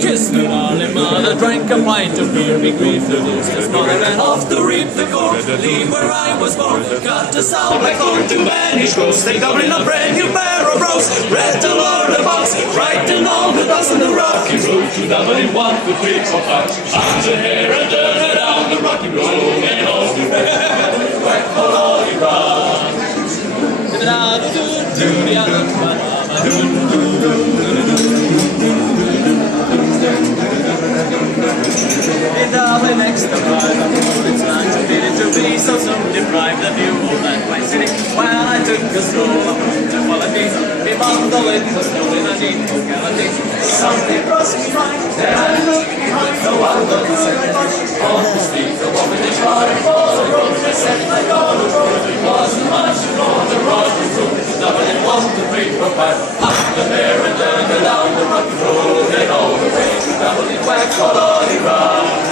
Kissed the darling mother, drank a pint of beer, be grieved to lose his mother, and off to reap the corn, leave where I was born, cut a sound like on to many scrolls, stay doubling a brand new pair of rose, read the Lord of Box, writing all the dust on the rocky road, to Dublin 1, 2, 3, 4, 5, up the hair and turn down the rocky road, and all the way, whack for all you run. In Dublin next to five, it's not too bitter to be so deprived of you of that fine city. While I took a stroll up to quality, be bundled in the snow in a deep locality. Something crossed me mind, then I looked behind, no one looked inside. On the street, the woman is running for the road. I said, my God, the road, it wasn't much on the road. Dublin 1, 2, 3, 4, 5, up the hair and then down the rocky road, and all the way to Dublin, whack for all the run.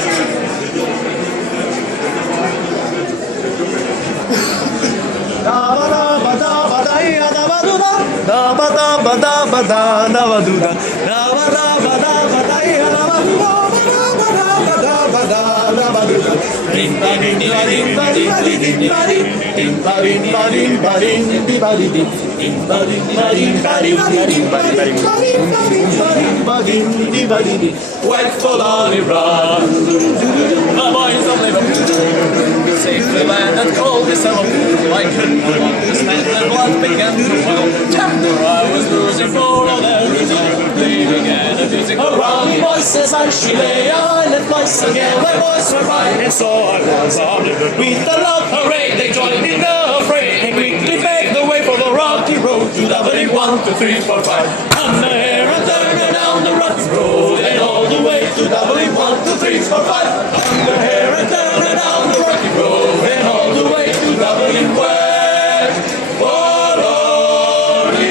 Whack for Lolly Run. The boys of Liverpool safely landed, called this up. I couldn't understand the blood began to flow. Temper I was losing for all their reason. They began abusing her round voices as she lay on and twice again. My voice were fine, and so I was on with the love parade. They joined in the fray and quickly paved the way for the rocky road to Dublin 1, 2, 3, 4, 5. On the hair and turn down the rocky road and all the way to Dublin 1, 2, 3, 4, 5. On the hair and turn down the rocky road and all the way to Dublin West for Lolly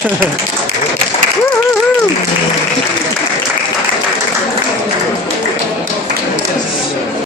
Run.